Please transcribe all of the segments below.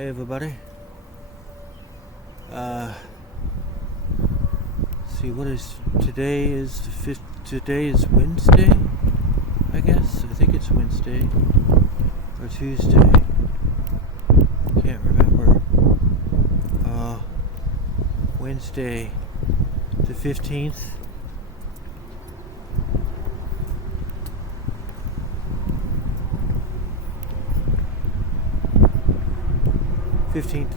Hey everybody. See what is today is the fifth. Today is Wednesday, I guess. I think it's Wednesday or Tuesday. Can't remember. Wednesday the 15th.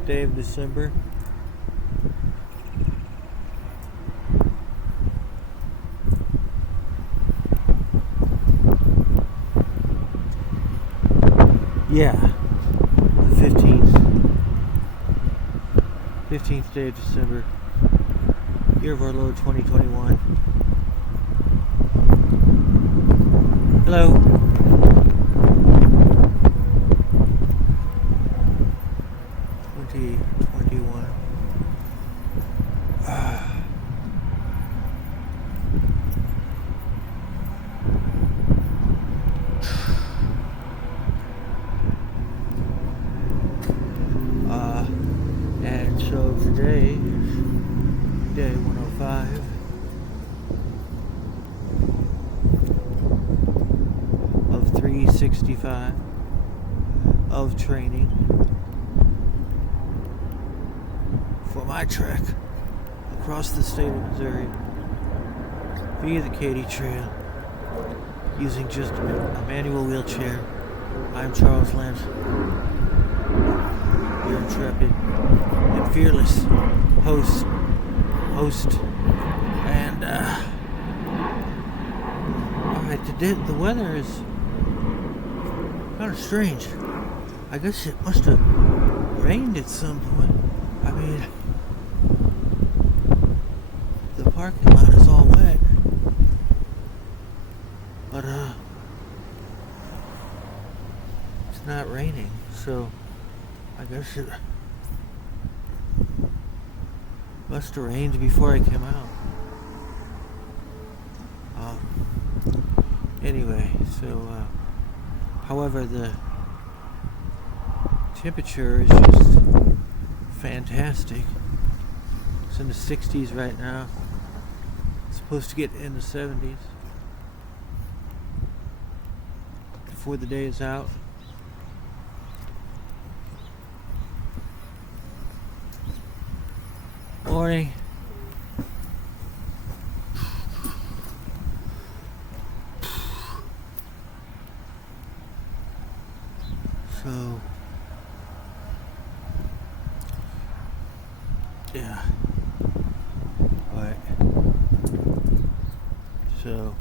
Day of December. Yeah, the 15th day of December, year of our Lord 2021. Hello. And so today is day 105 of 365 of training for my trek across the state of Missouri via the Katy Trail using just a manual wheelchair. I'm Charles Lamson, your intrepid and fearless host, and alright, today the weather is kind of strange. I guess it must have rained at some point. I mean, the parking lot is all wet, but it's not raining, so I guess it must have rained before I came out. Anyway, so however, the temperature is just fantastic. It's in the 60s right now. It's supposed to get in the 70s before the day is out. Morning. So, yeah. Alright. So,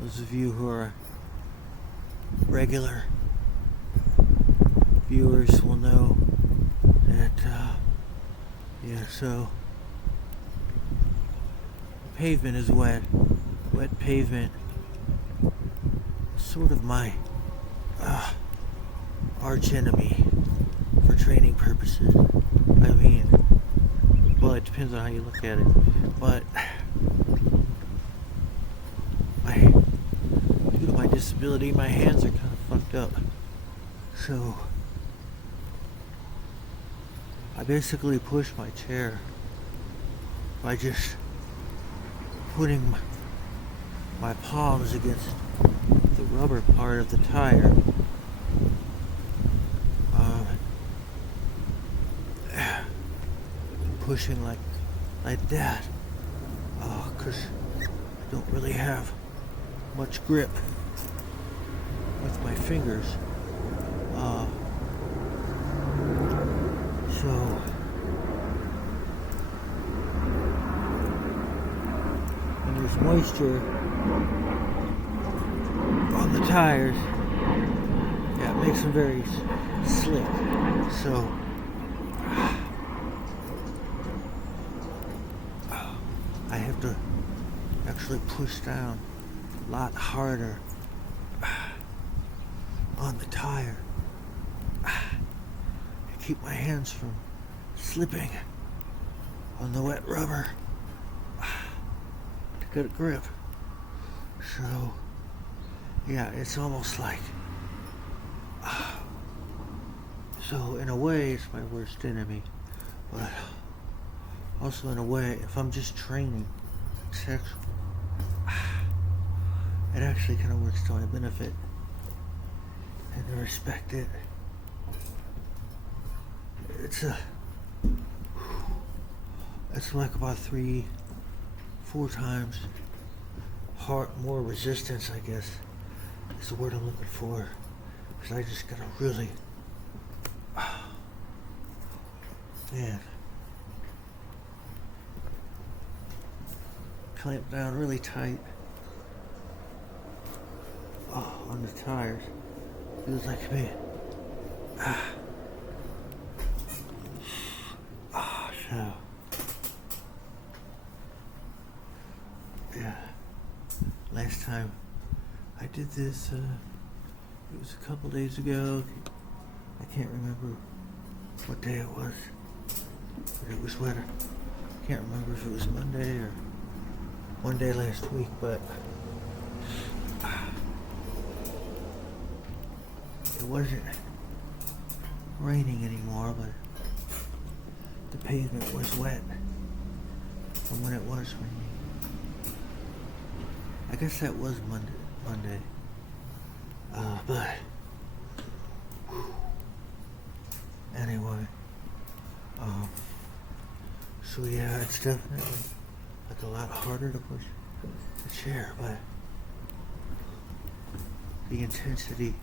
those of you who are regular viewers will know that, so the pavement is wet. Wet pavement is sort of my arch enemy for training purposes. I mean, well, it depends on how you look at it, but due to my disability, my hands are kind of fucked up. So I basically push my chair by just putting my palms against the rubber part of the tire. Pushing like that. Because I don't really have much grip with my fingers. So when there's moisture on the tires, yeah, it makes them very slick. So I have to actually push down a lot harder on the tire to keep my hands from slipping on the wet rubber to get a grip. So, yeah, it's almost like. So, in a way, it's my worst enemy. But also, in a way, if I'm just training, sex, it actually kind of works to my benefit. And to respect it. It's like about 3-4 times more resistance, I guess, is the word I'm looking for. Because I just gotta really, man, clamp down really tight on the tires. Feels like, man, so, yeah, last time I did this, it was a couple days ago. I can't remember what day it was, but it was weather. I can't remember if it was Monday or one day last week, but it wasn't raining anymore, but the pavement was wet from when it was raining. I guess that was Monday. But anyway, so yeah, it's definitely like a lot harder to push the chair, but the intensity,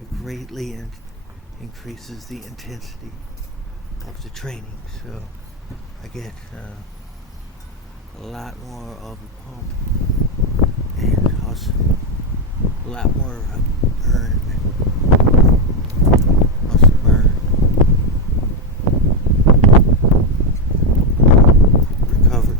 it greatly increases the intensity of the training. So I get a lot more of a pump and also a lot more of a burn. Muscle burn. Recovery.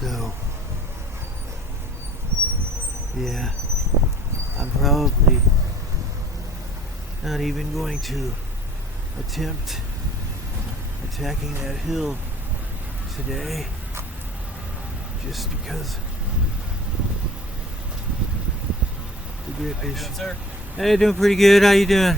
So yeah, I'm probably not even going to attempt attacking that hill today, just because the grip issue. Good, sir. Hey, doing pretty good. How you doing?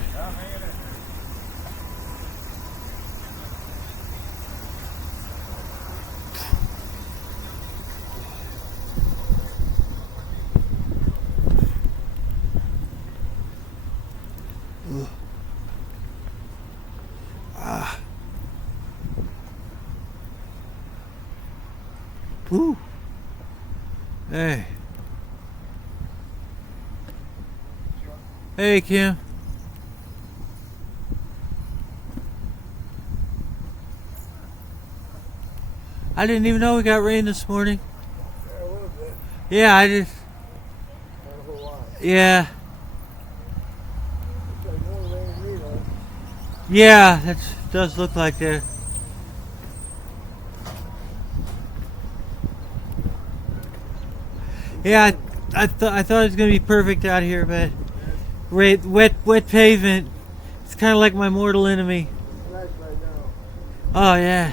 Woo. Hey. Hey, Kim. I didn't even know we got rain this morning. Yeah, a little bit. Yeah, I did. Not a whole lot. Yeah. It's like more rain than me, though. Yeah, that does look like that. Yeah, I thought it was gonna be perfect out here, but wet pavement. It's kind of like my mortal enemy. It's nice right now. Oh yeah.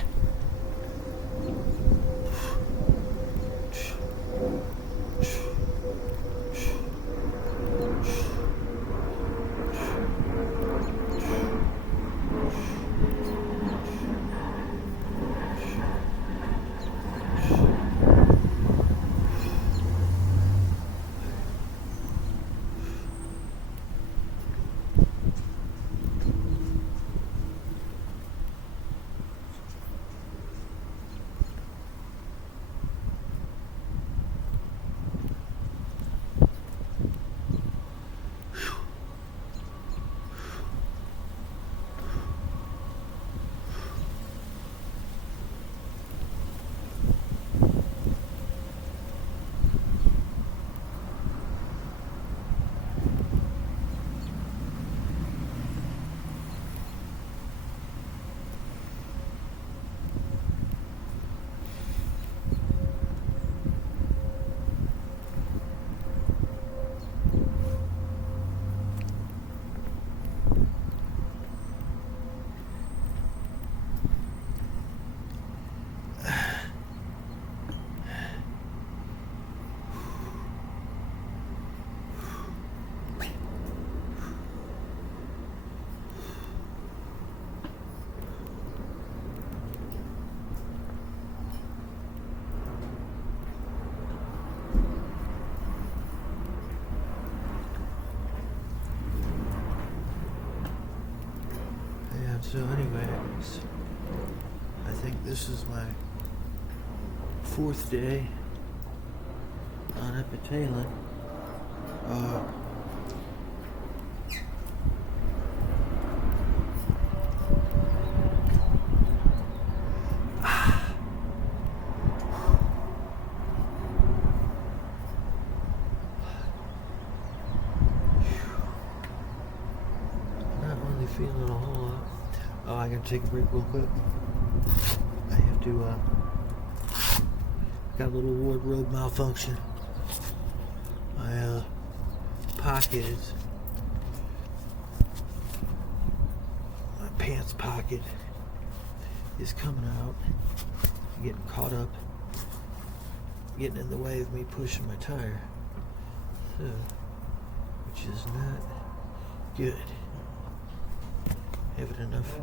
Yeah. So anyways, I think this is my 4th day on Epitalen. Not really feeling a whole lot. Oh, I gotta take a break real quick. I have to, got a little wardrobe malfunction. My, pocket is, my pants pocket is coming out, getting caught up, getting in the way of me pushing my tire, so, which is not good. Have it enough.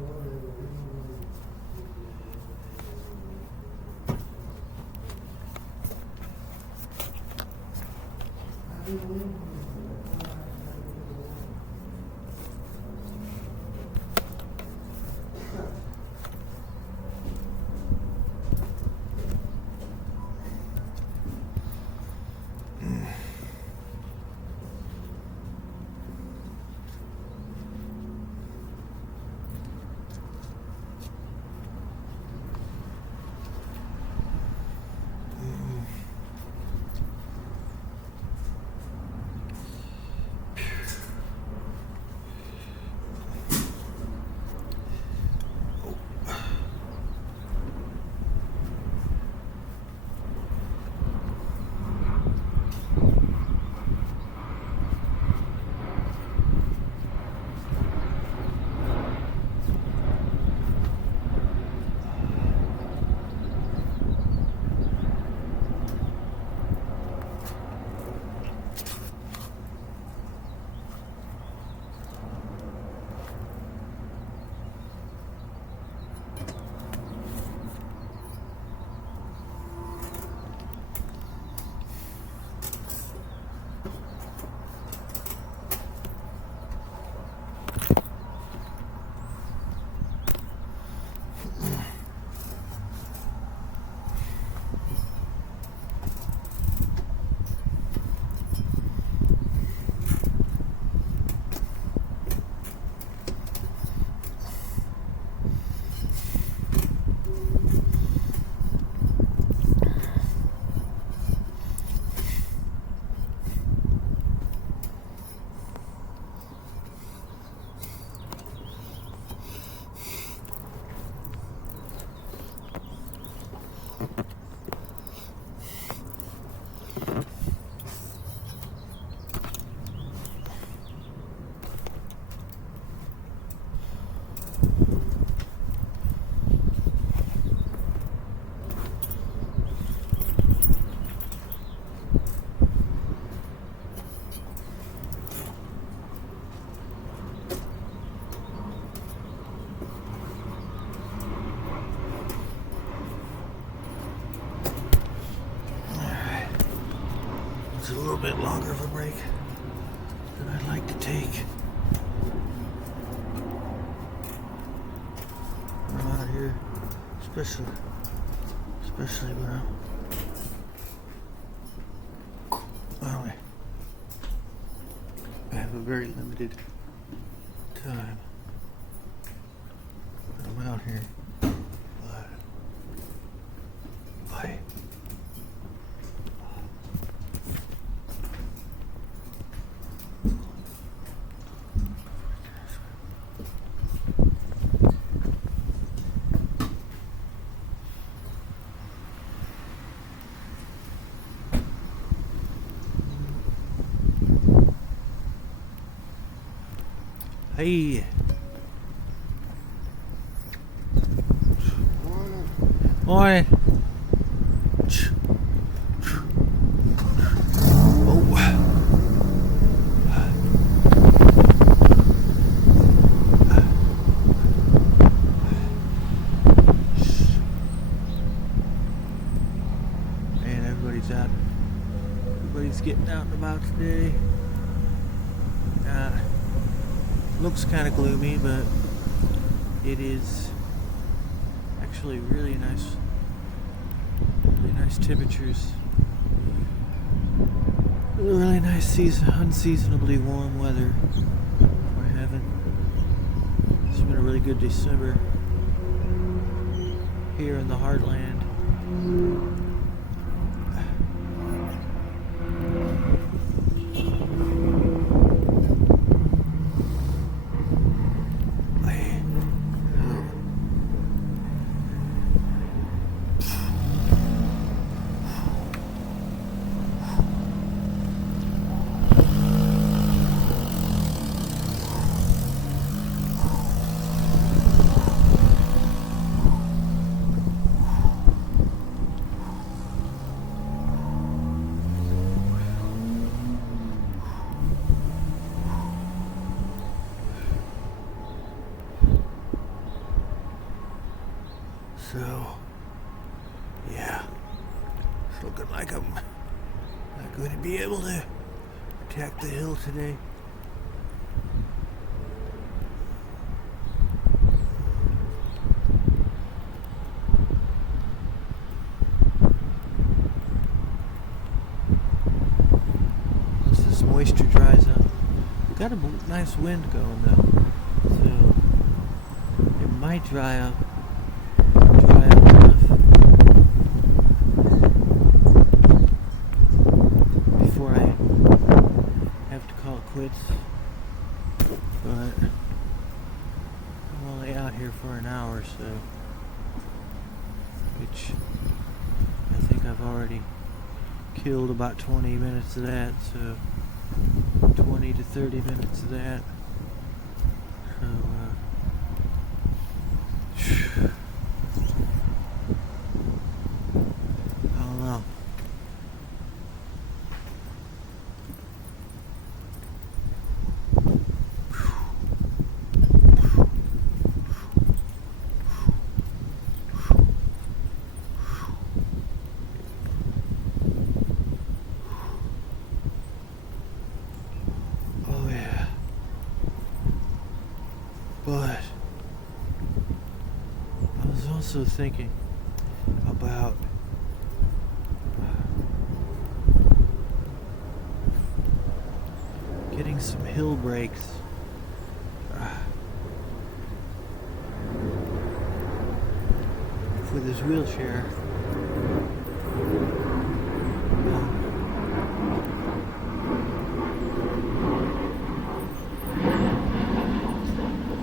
bit longer of a break than I'd like to take. I'm out here, especially when I have a very limited time. I'm out here, but hey. Morning. Oh. Man, everybody's out. Everybody's getting out and about today. Looks kind of gloomy, but it is actually really nice temperatures. Really nice unseasonably warm weather we're having. It's been a really good December here in the heartland. So, yeah, it's looking like I'm not going to be able to attack the hill today. Once this moisture dries up, we got a nice wind going though, so it might dry up enough before I have to call it quits, but I'm only out here for an hour, so which I think I've already killed about 20 minutes of that, so 20 to 30 minutes of that. So but I was also thinking about getting some hill brakes. For this wheelchair.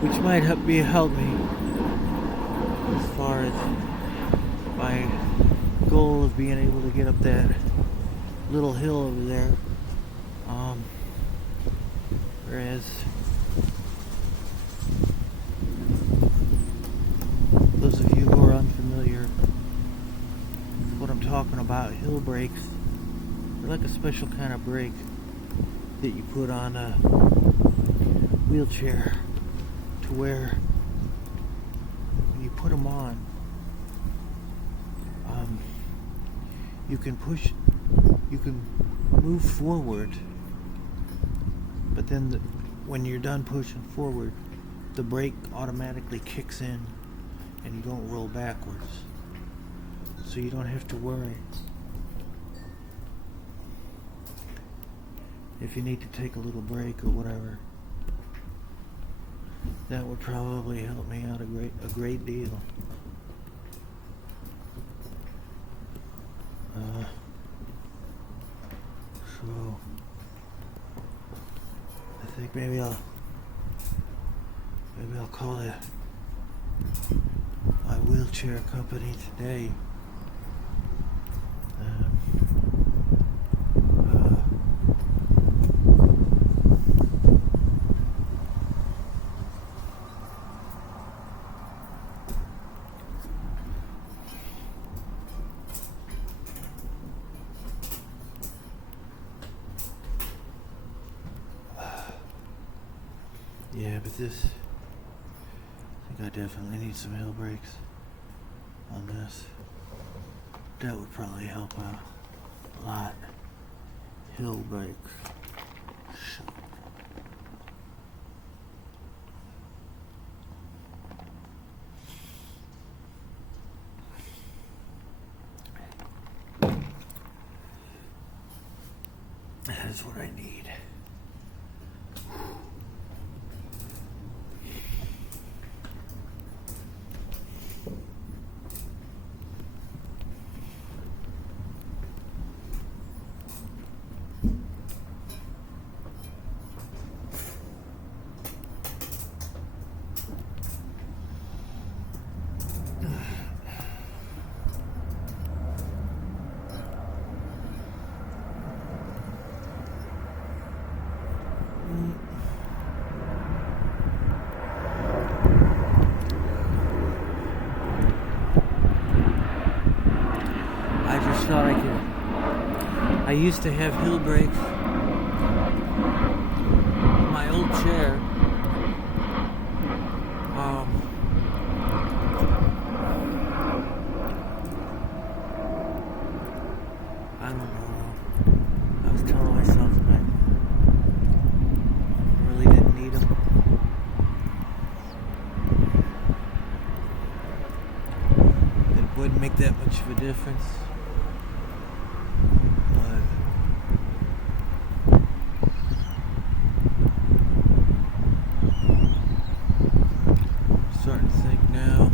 Which might help me as far as my goal of being able to get up that little hill over there. Whereas those of you who are unfamiliar with what I'm talking about, hill brakes, they're like a special kind of brake that you put on a wheelchair, to where when you put them on, you can move forward, but then when you're done pushing forward, the brake automatically kicks in and you don't roll backwards. So you don't have to worry if you need to take a little break or whatever. That would probably help me out a great deal. So I think maybe I'll call it my wheelchair company today. Yeah, but I think I definitely need some hill brakes on this. That would probably help out a lot. Hill brakes. That is what I need. I used to have hill brakes on my old chair. I don't know. I was telling myself that I really didn't need them. It wouldn't make that much of a difference. Starting to think now,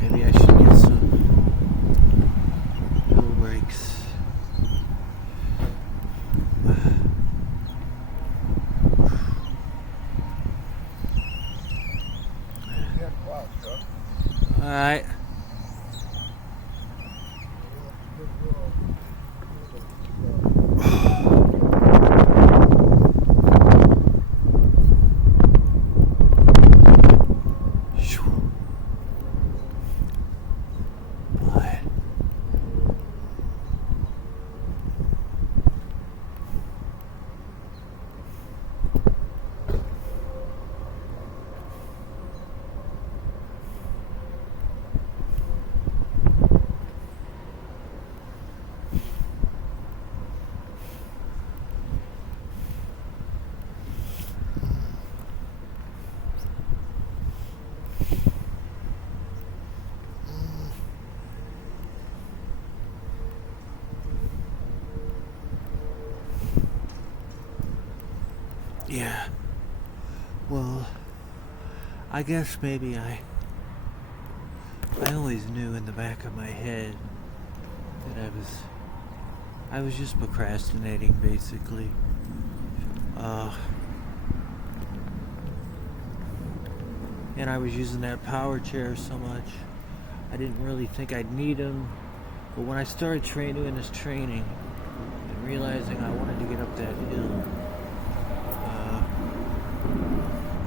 maybe I should get some hill brakes. All right. Yeah. Well, I guess maybe I always knew in the back of my head that I was just procrastinating, basically. And I was using that power chair so much, I didn't really think I'd need them. But when I started doing this training and realizing I wanted to get up that hill,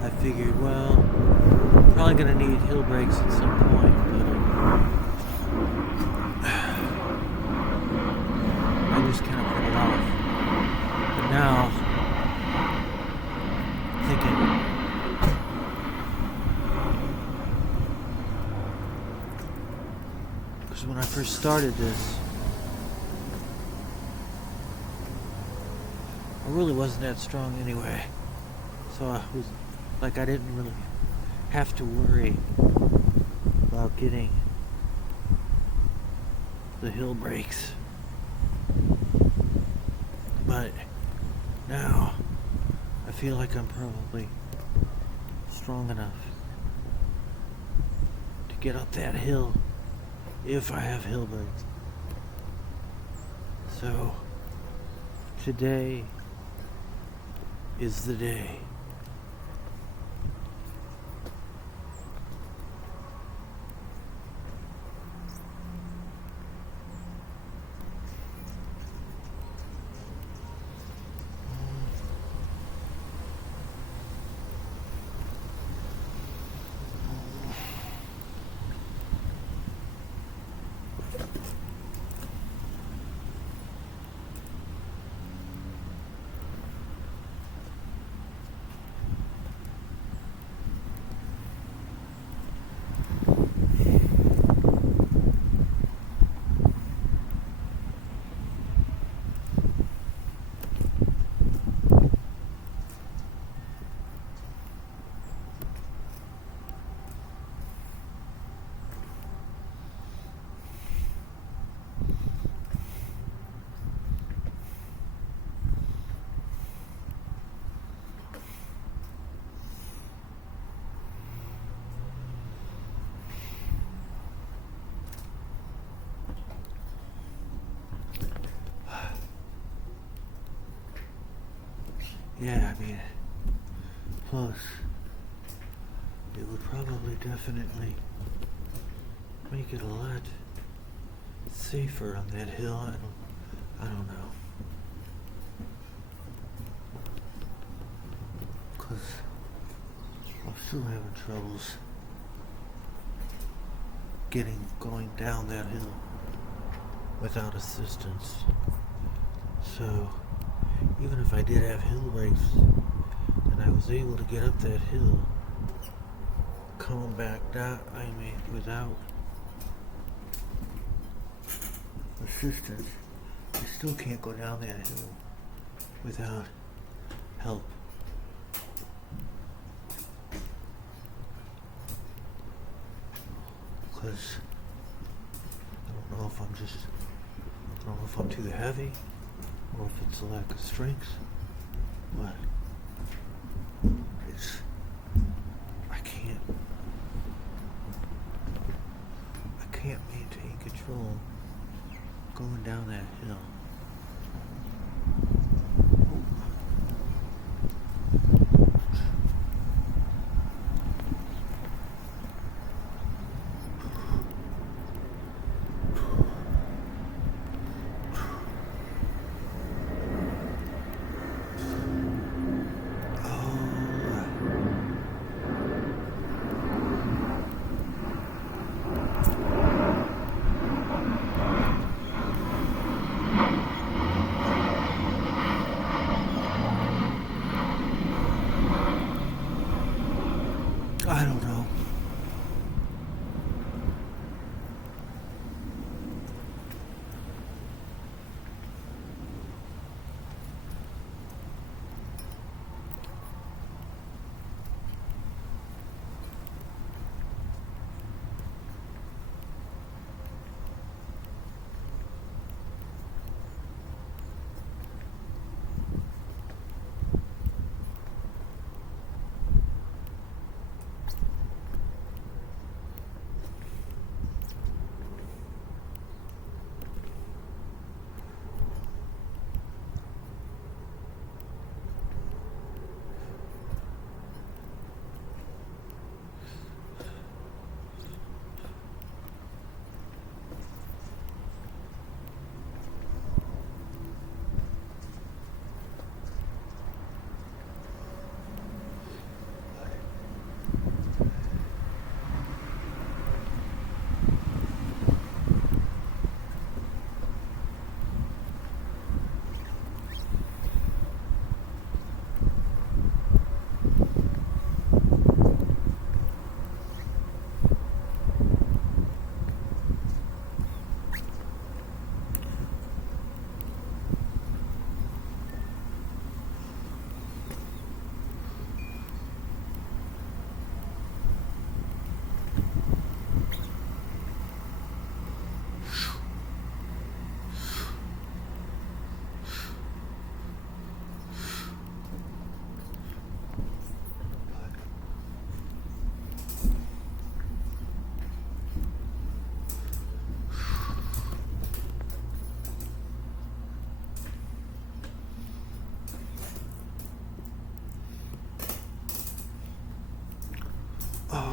I figured, well, probably gonna need hill brakes at some point, but I just kind of put it off. But now, thinking, because when I first started this, really wasn't that strong anyway. So I was like, I didn't really have to worry about getting the hill brakes. But now I feel like I'm probably strong enough to get up that hill if I have hill brakes. So today is the day. Yeah, I mean, plus, it would probably definitely make it a lot safer on that hill. I don't know. Because I'm still having troubles going down that hill without assistance. So, even if I did have hill brakes and I was able to get up that hill, coming back down, without assistance, I still can't go down that hill without help. Because I don't know if I'm too heavy or if it's a lack of strength, but I can't maintain control going down that hill. I don't know.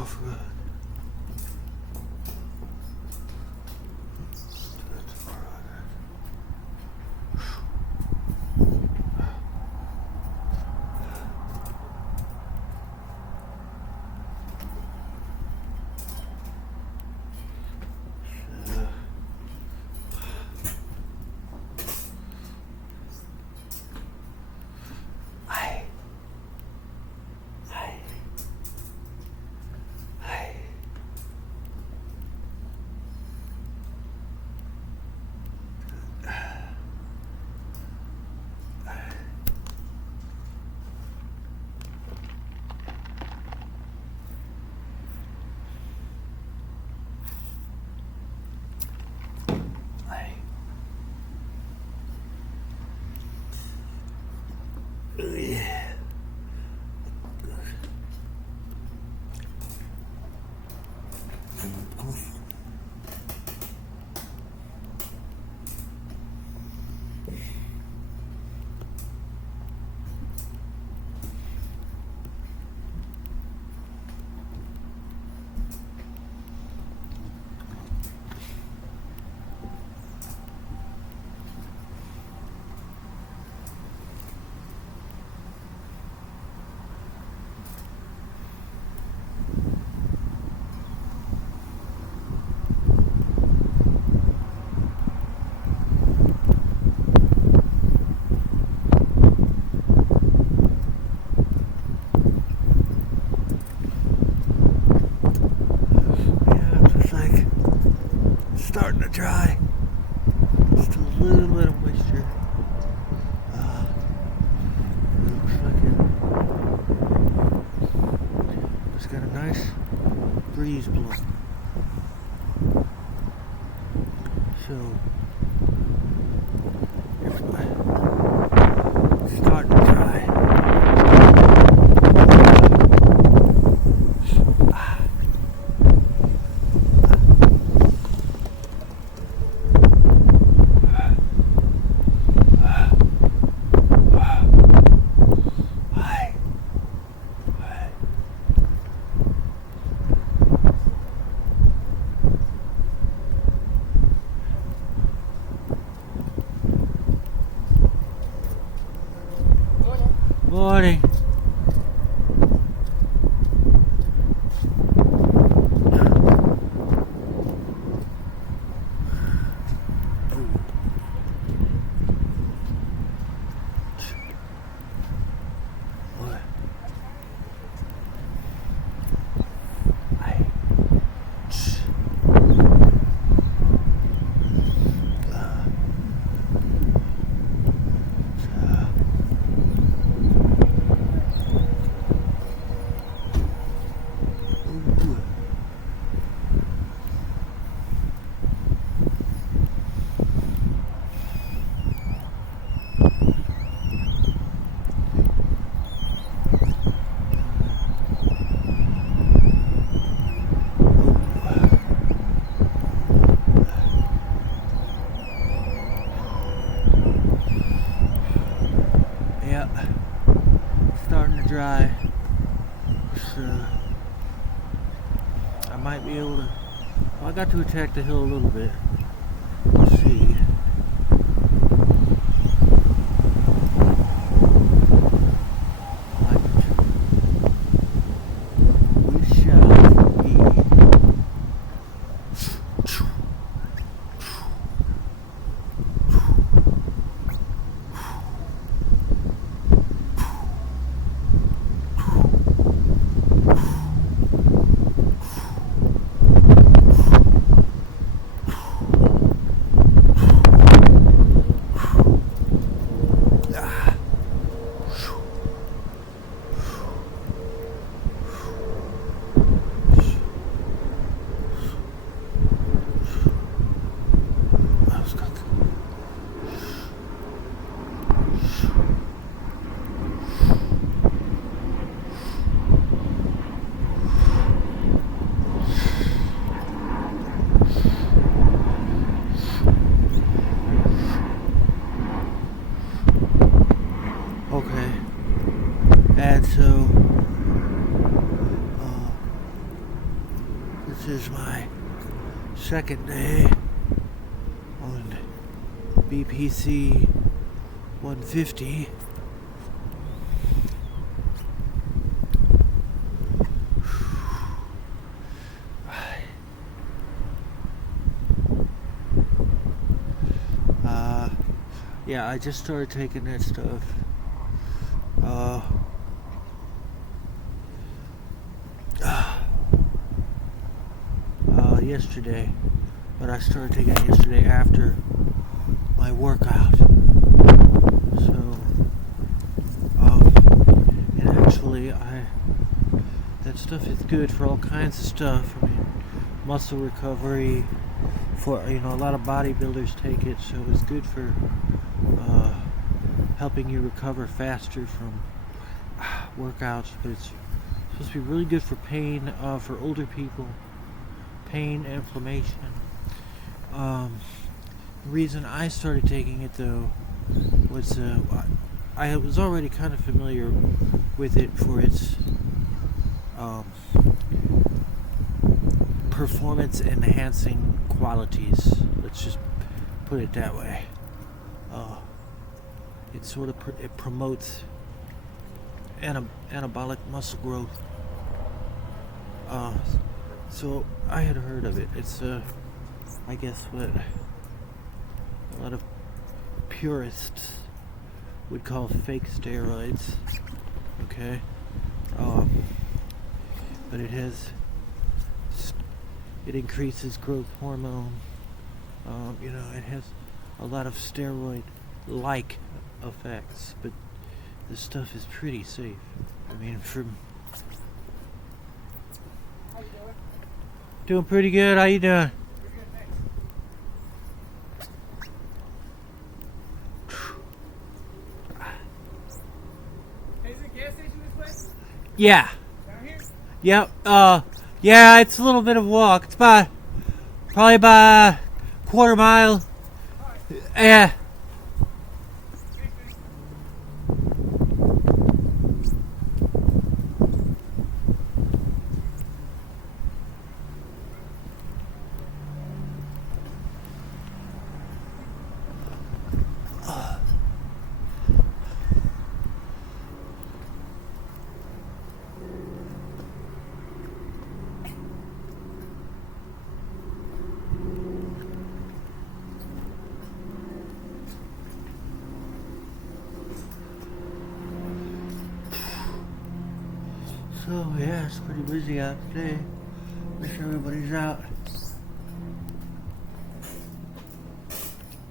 off road. Yeah. Starting to dry. Still a little bit of moisture. Looks like it's got a nice breeze blowing. So it's starting to dry. Morning. Starting to dry. So I might be able to. Well, I got to attack the hill a little bit. Let's see. This is my second day on BPC 150. Yeah, I just started taking that stuff yesterday, but I started taking it yesterday after my workout. So, and actually, that stuff is good for all kinds of stuff. I mean, muscle recovery. For a lot of bodybuilders take it, so it's good for helping you recover faster from workouts. But it's supposed to be really good for pain, for older people. Pain, inflammation. The reason I started taking it though was I was already kind of familiar with it for its performance enhancing qualities. Let's just put it that way. It sort of it promotes anabolic muscle growth. So I had heard of it. It's I guess what a lot of purists would call fake steroids. Okay, but it increases growth hormone. It has a lot of steroid-like effects, but this stuff is pretty safe. I mean, doing pretty good. How you doing? Is it a gas station this place? Yeah. Down here? Yep. Yeah, it's a little bit of a walk. It's probably about a quarter mile. Yeah. So yeah, it's pretty busy out today. Wish everybody's out.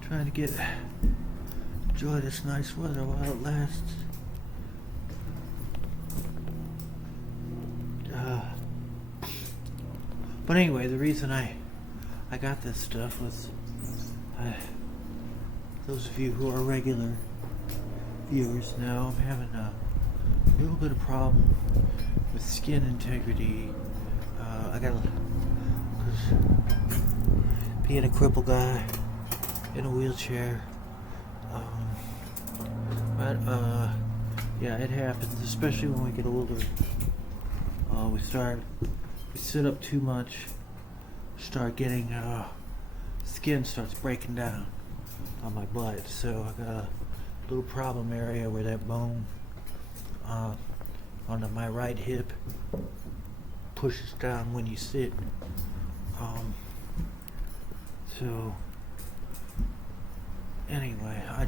Trying to enjoy this nice weather while it lasts. But anyway, the reason I got this stuff was those of you who are regular viewers know I'm having a little bit of problem with skin integrity. Because being a crippled guy in a wheelchair, yeah, it happens, especially when we get older. We sit up too much, start getting, skin starts breaking down on my butt. So I got a little problem area where that bone onto my right hip pushes down when you sit. So anyway, I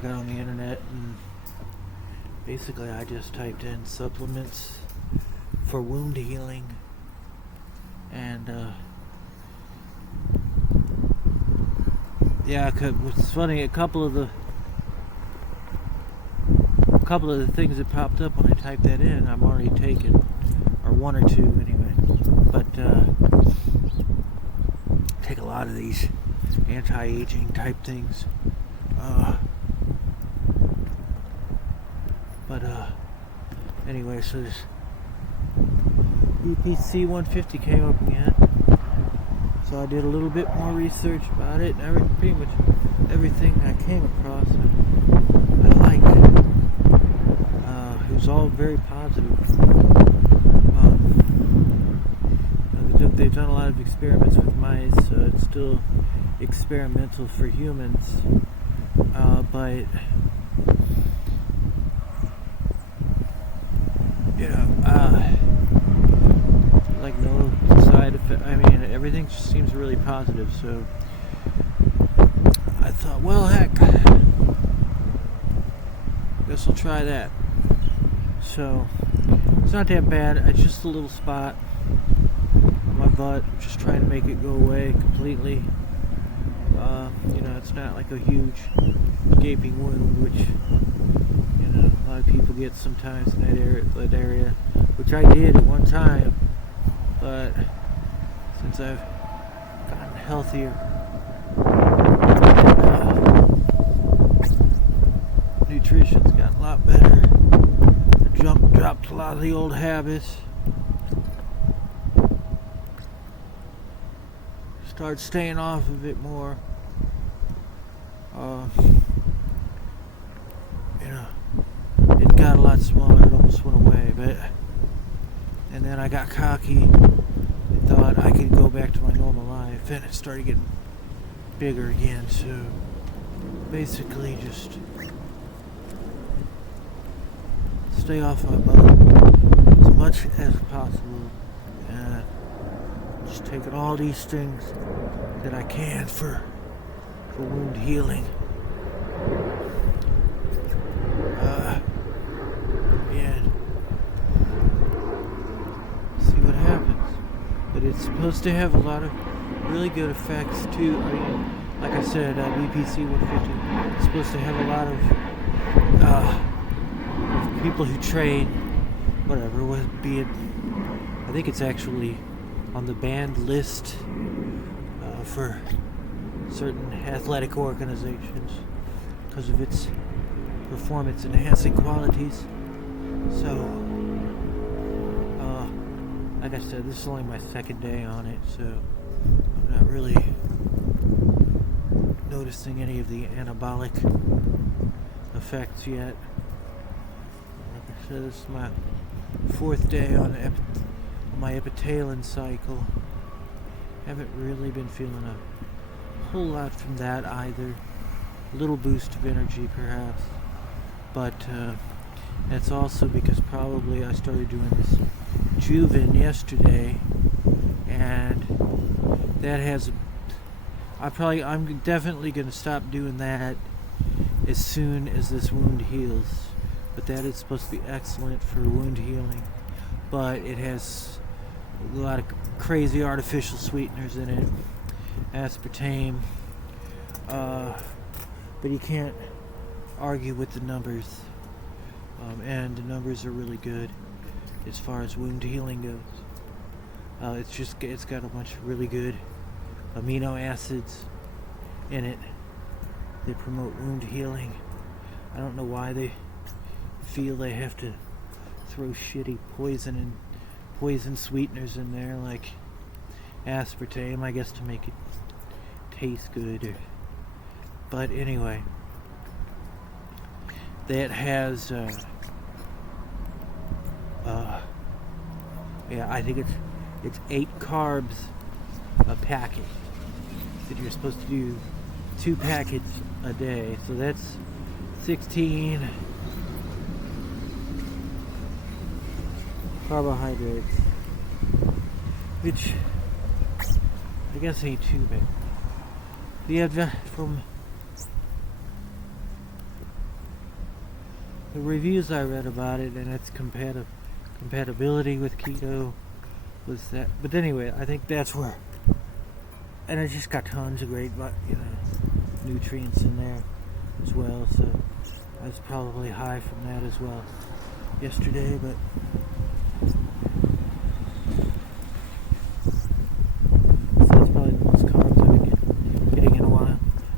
got on the internet and basically I just typed in supplements for wound healing, and yeah, it's funny, a couple of the things that popped up when I typed that in, I'm already taken, or one or two anyway. But take a lot of these anti-aging type things. Anyway, so this BPC 150 came up again. So I did a little bit more research about it, and pretty much everything I came across I liked. It was all very positive. they've done a lot of experiments with mice, so it's still experimental for humans. But like no side effect. I mean, everything just seems really positive. So I thought, well, heck, guess I'll try that. So it's not that bad. It's just a little spot on my butt. I'm just trying to make it go away completely. It's not like a huge gaping wound, which a lot of people get sometimes in that area, which I did at one time. But since I've gotten healthier, nutrition's gotten a lot better. I dropped a lot of the old habits. Start staying off of it more. It got a lot smaller. It almost went away, and then I got cocky and thought I could go back to my normal life, and it started getting bigger again. So basically, just stay off my butt as much as possible, and just taking all these things that I can for wound healing. And see what happens. But it's supposed to have a lot of really good effects too. I mean, like I said, BPC 150 is supposed to have a lot of people who train, whatever, be it, I think it's actually on the banned list for certain athletic organizations because of its performance enhancing qualities. So like I said, this is only my second day on it, so I'm not really noticing any of the anabolic effects yet. Like I said, this is my fourth day on my epitalin cycle. Haven't really been feeling a whole lot from that either. A little boost of energy perhaps, but that's also because probably I started doing this Juven yesterday, and that has I'm definitely going to stop doing that as soon as this wound heals. But that is supposed to be excellent for wound healing, but it has a lot of crazy artificial sweeteners in it, aspartame, but you can't argue with the numbers, and the numbers are really good as far as wound healing goes. It's got a bunch of really good amino acids in it that promote wound healing. I don't know why they feel they have to throw shitty poison sweeteners in there like aspartame, I guess, to make it taste good. But anyway, that has I think it's 8 carbs a packet that you're supposed to do 2 packets a day, so that's 16 carbohydrates, which I guess ain't too bad. From the reviews I read about it and its compatibility with keto was that. But anyway, I think that's where, and it's just got tons of great, nutrients in there as well. So I was probably high from that as well yesterday, but.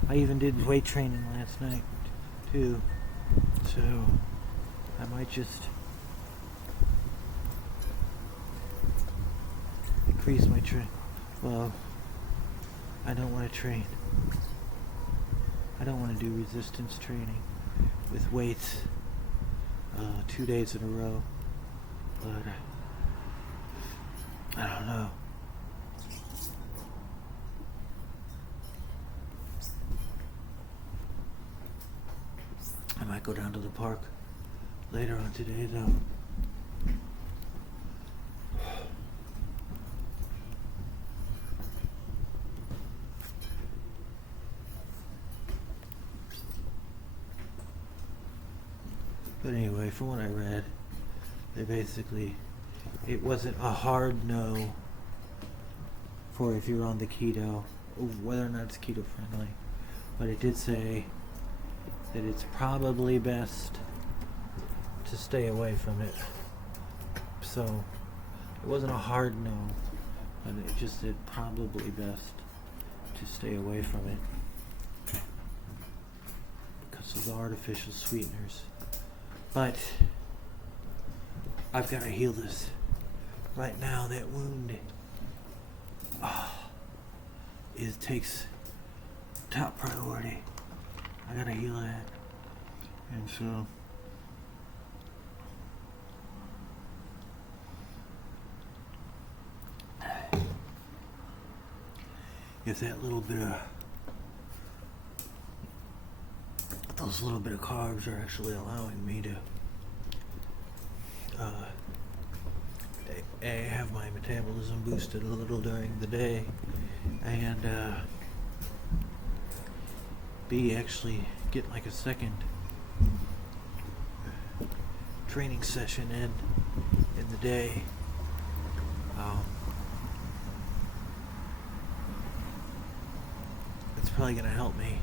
I even did weight training last night too, so I might just increase my well, I don't want to train. I don't want to do resistance training with weights 2 days in a row, but I don't know. go down to the park later on today, though. But anyway, from what I read, it wasn't a hard no for if you're on the keto, whether or not it's keto friendly. But it did say that it's probably best to stay away from it. So it wasn't a hard no, but it just said probably best to stay away from it because of the artificial sweeteners. But I've got to heal this. Right now, that wound takes top priority. I gotta heal that. And so if that little bit of those little bit of carbs are actually allowing me to A, have my metabolism boosted a little during the day, and B, actually get like a second training session in the day. It's probably going to help me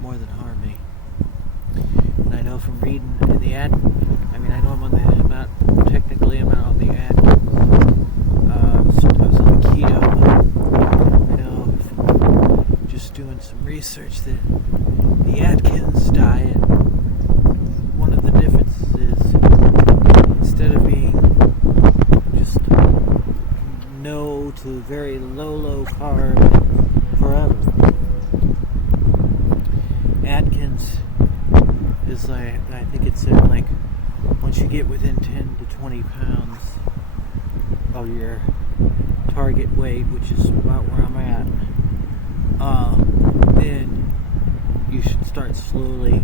more than harm me. And I know from reading in the ad, I know I'm not on the ad. I was on the keto, but I know from just doing some research that the Atkins diet, one of the differences is instead of being just no to very low carb forever, Atkins is like, I think it said like once you get within 10 to 20 pounds of your target weight, which is about where I'm at, then you should start slowly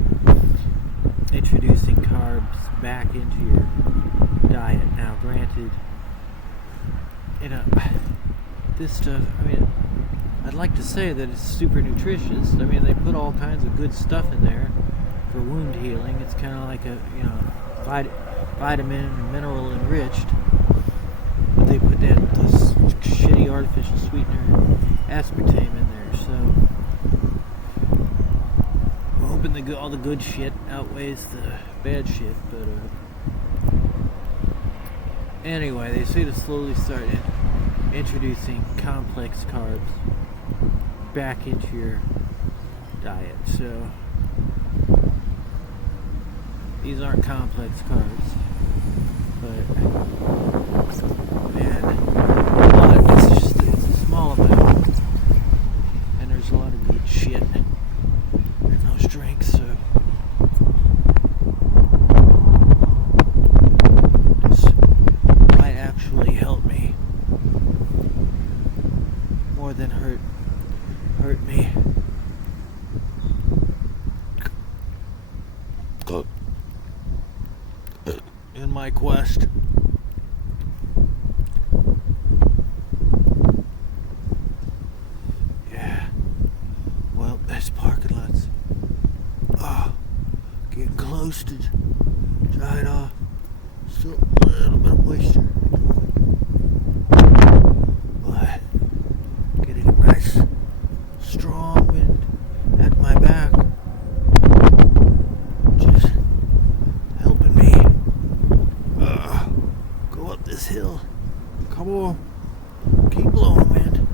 introducing carbs back into your diet. Now, granted, this stuff, I'd like to say that it's super nutritious. They put all kinds of good stuff in there for wound healing. It's kind of like a, vitamin and mineral enriched. But they put this shitty artificial sweetener, aspartame, in there. So I'm hoping all the good shit outweighs the bad shit. But anyway, they say to slowly start introducing complex carbs back into your diet. So these aren't complex carbs, but man, it's a small amount, and there's a lot of good shit in those drinks. So this might actually help me more than hurt me. In my quest. Yeah. Well, this parking lot's getting close to dried off. Still a little bit of moisture. But getting a nice strong wind at my back. Just helping me go up this hill. Come on. Keep blowing, wind.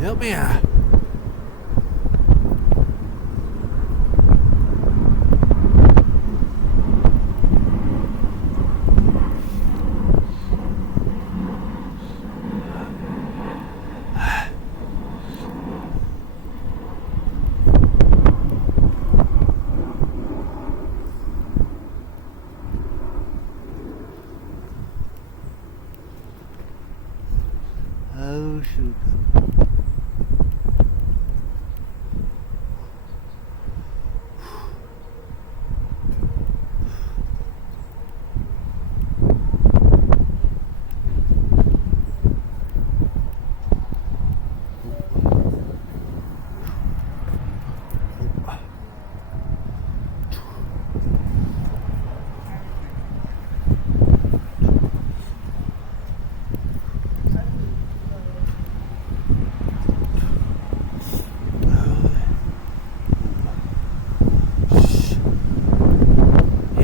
Help me out. Oh shoot.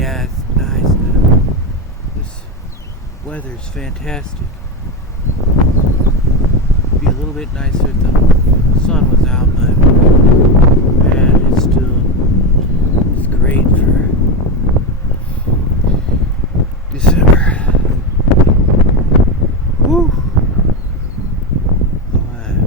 yeah, it's nice now. This weather's fantastic. It'd be a little bit nicer if the sun was out, but man, it's great for December. Woo! Alright.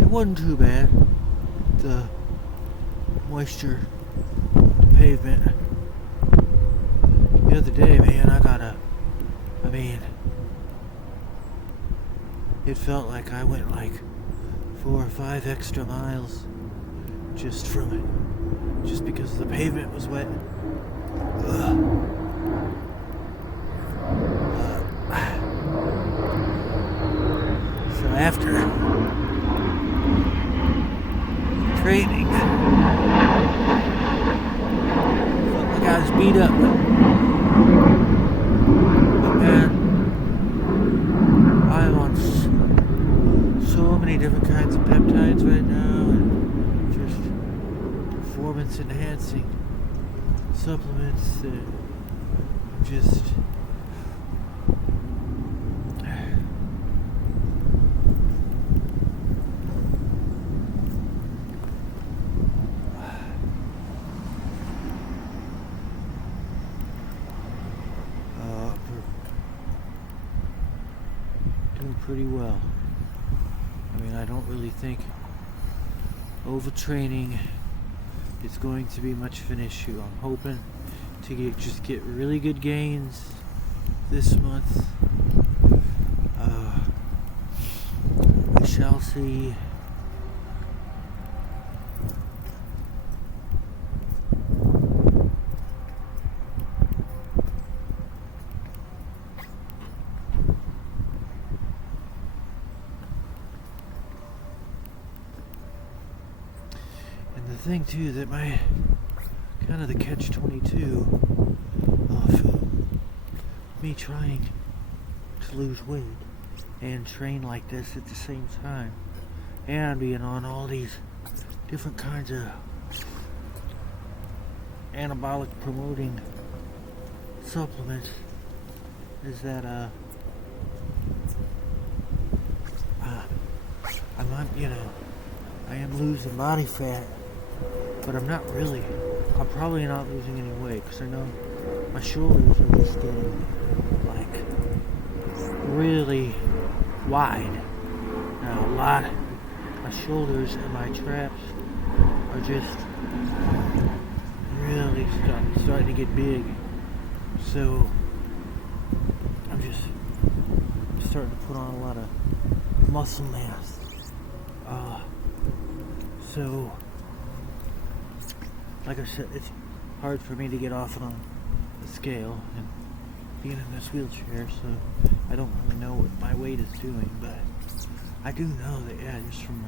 It wasn't too bad. The moisture, the pavement. The other day, man, it felt like I went like 4 or 5 extra miles just from it. Just because the pavement was wet. So after training, felt like I was beat up. But man, I'm on so many different kinds of peptides right now, and just performance enhancing supplements that I'm just doing pretty well. I mean, I don't really think overtraining is going to be much of an issue. I'm hoping to get really good gains this month. We shall see. The thing too that my kind of the catch-22 of me trying to lose weight and train like this at the same time and being on all these different kinds of anabolic promoting supplements is that I am losing body fat. But I'm probably not losing any weight because I know my shoulders are just getting like really wide. Now my shoulders and my traps are just really starting to get big. So I'm just starting to put on a lot of muscle mass. So like I said, it's hard for me to get off and on the scale and being in this wheelchair, so I don't really know what my weight is doing, but I do know that, yeah, just from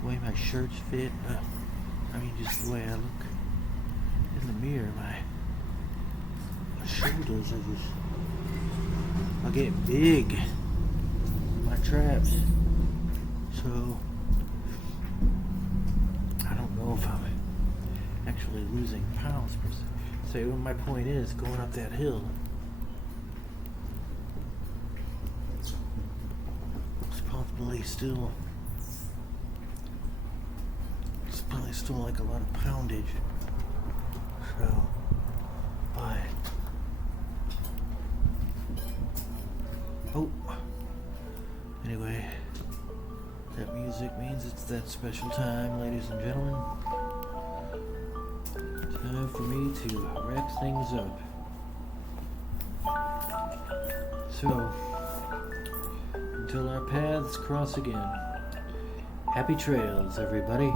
the way my shirts fit, just the way I look in the mirror, my shoulders are I'll get big, my traps, so if I'm actually losing pounds per se. So my point is, going up that hill, it's probably still like a lot of poundage. So, but anyway. That music means it's that special time, ladies and gentlemen. Time for me to wrap things up. So, until our paths cross again. Happy trails, everybody.